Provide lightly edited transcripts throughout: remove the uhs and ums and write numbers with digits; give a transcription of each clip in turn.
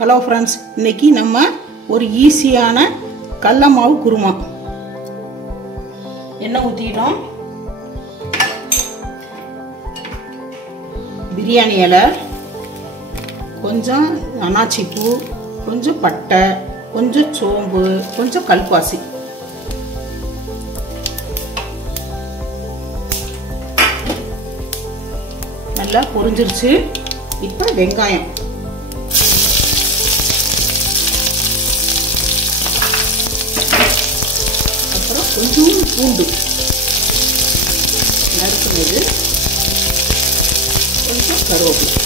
Hello friends, இன்னைக்கு நம்ம ஒரு ஈஸியான கடலை மாவு குருமா. எண்ணெய் ஊற்றிட்டோம். பிரியாணி இலை, கொஞ்சம் அன்னாச்சி பூ, கொஞ்சம் பட்டை, கொஞ்சம் சோம்பு, கொஞ்சம் கல்பாசி. நல்லா பொரிஞ்சிருச்சு. இப்போ வெங்காயம், அப்புறம் கொஞ்சம் பூண்டு நறுக்குனது, கொஞ்சம் கருவேப்பிலை.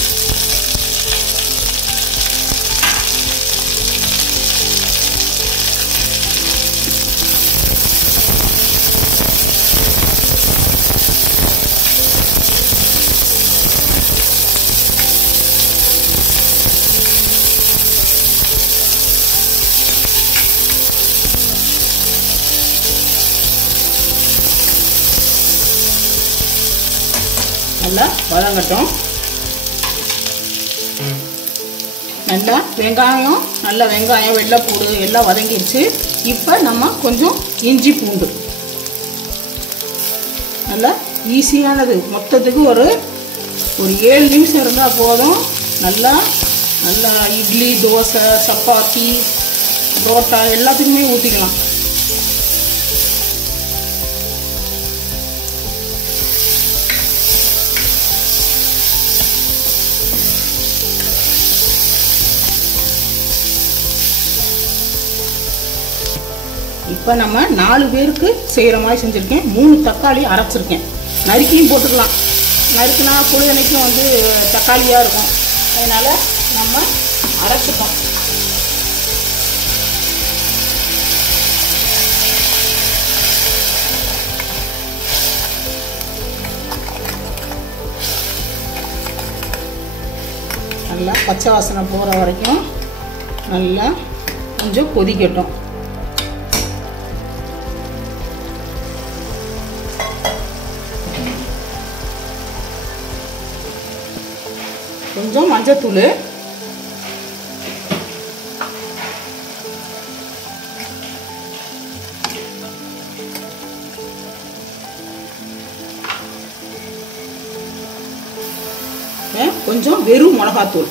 நல்லா வதங்கட்டும். நல்லா வெங்காயம் வெள்ளைப்பூடு எல்லாம் வதங்கிடுச்சு. இப்போ நம்ம கொஞ்சம் இஞ்சி பூண்டு, நல்லா ஈஸியானது. மொத்தத்துக்கு ஒரு 7 நிமிஷம் இருந்தால் போதும். நல்லா இட்லி, தோசை, சப்பாத்தி, புரோட்டா எல்லாத்துக்குமே ஊற்றிக்கலாம். இப்போ நம்ம 4 பேருக்கு செய்கிற மாதிரி செஞ்சுருக்கேன். 3 தக்காளி அரைச்சிருக்கேன். நறுக்கியும் போட்டுக்கலாம். நறுக்குனா பொழுதனைக்கும் தக்காளியாக இருக்கும். அதனால் நம்ம அரைச்சிப்போம். நல்லா பச்சை வாசனை போகிற வரைக்கும் நல்லா கொஞ்சம் கொதிக்கட்டும். கொஞ்சம் மஞ்சத்தூள், கொஞ்சம் வெறும் மிளகாத்தூள்.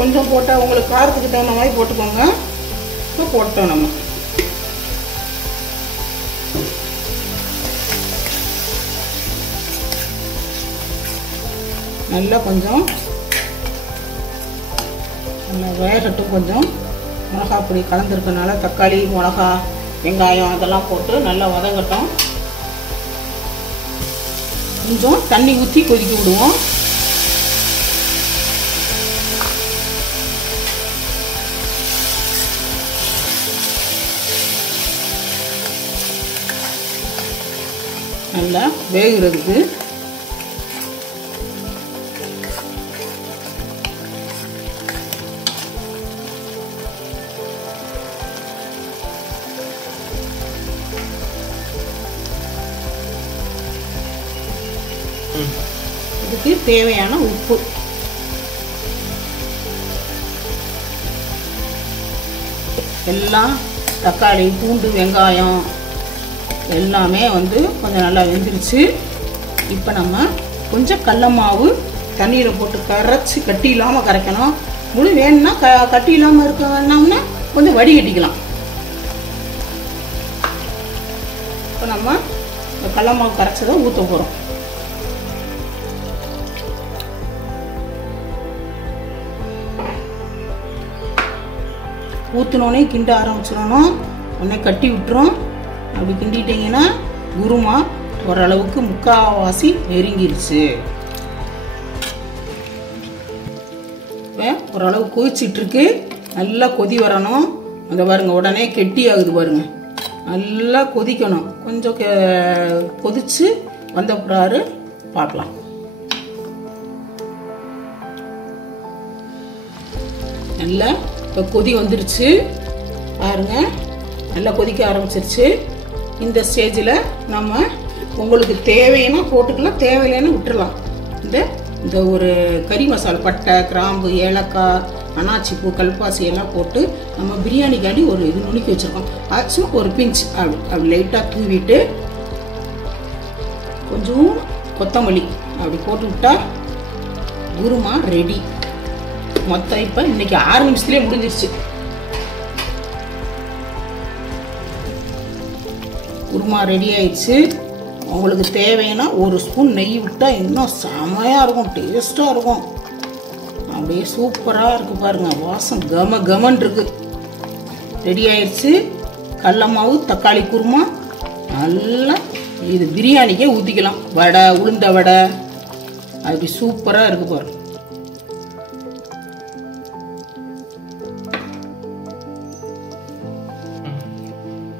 கொஞ்சம் போட்டால் உங்களுக்கு காரத்துக்கு தகுந்த மாதிரி போட்டுக்கோங்க. இப்போ போட்டோம் நம்ம. நல்லா கொஞ்சம் நல்லா வேகட்டும். கொஞ்சம் மிளகா பொடி கலந்துருக்கனால தக்காளி, மிளகா, வெங்காயம் அதெல்லாம் போட்டு நல்லா வதங்கட்டும். கொஞ்சம் தண்ணி ஊற்றி கொதிக்க விடுவோம். நல்லா வேகிறதுக்கு. இதுக்கு தேவையான உப்பு, எல்லாம் தக்காளி, பூண்டு, வெங்காயம் எல்லாமே கொஞ்சம் நல்லா வெந்துருச்சு. இப்போ நம்ம கொஞ்சம் கடலை மாவு தண்ணியில் போட்டு கரைச்சி கட்டி இல்லாமல் கரைக்கணும். முழு வேணும்னா கட்டி இல்லாமல் இருக்க வேணாம்னா கொஞ்சம் வடிகட்டிக்கலாம். இப்போ நம்ம இந்த கடலை மாவு கரைச்சதை ஊற்ற போகிறோம். ஊற்றினோடனே கிண்ட ஆரம்பிச்சிடணும். உடனே கட்டி விட்டுரும். அப்படி கிண்டிட்டிங்கன்னா குருமா ஓரளவுக்கு முக்கால்வாசி நெருங்கிருச்சு. ஓரளவு கொதிச்சிட்ருக்கு. நல்லா கொதி வரணும். அந்த பாருங்க, உடனே கெட்டி ஆகுது பாருங்க. நல்லா கொதிக்கணும். கொஞ்சம் கொதிச்சு வந்த பிறகு பார்க்கலாம். நல்லா இப்போ கொதி வந்துருச்சு பாருங்க. நல்லா கொதிக்க ஆரம்பிச்சிருச்சு. இந்த ஸ்டேஜில் நம்ம உங்களுக்கு தேவைன்னா போட்டுக்கலாம், தேவையில்லைன்னா விட்டுறலாம். இந்த ஒரு கறி மசாலா, பட்டை, கிராம்பு, ஏலக்காய், அன்னாச்சி பூ கல்பாசி எல்லாம் போட்டு நம்ம பிரியாணிக்காண்டி ஒரு இது நுணுக்கி வச்சிருக்கோம். ஆச்சும் ஒரு பிஞ்ச் அப்படி லைட்டாக தூவிட்டு கொஞ்சம் கொத்தமல்லி அப்படி போட்டு விட்டா குருமா ரெடி. மொத்தம் இப்போ இன்னைக்கு 6 நிமிஷத்துலேயே முடிஞ்சிருச்சு. குருமா ரெடி ஆயிடுச்சு. உங்களுக்கு தேவைன்னா ஒரு ஸ்பூன் நெய் விட்டா இன்னும் செமையாக இருக்கும், டேஸ்ட்டாக இருக்கும். அப்படியே சூப்பராக இருக்கு பாருங்க, வாசம் கம கமன் இருக்கு. ரெடி ஆயிடுச்சு. கடல மாவு தக்காளி குருமா நல்லா இது பிரியாணிக்கே ஊற்றிக்கலாம். வடை, உளுந்த வடை அப்படி சூப்பராக இருக்கு பாருங்க.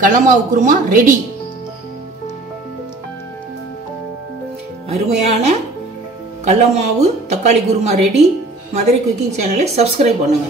கடல மாவு குருமா ரெடி. அருமையான கடல மாவு தக்காளி குருமா ரெடி. மதுரை குக்கிங் சேனலை சப்ஸ்கிரைப் பண்ணுங்க.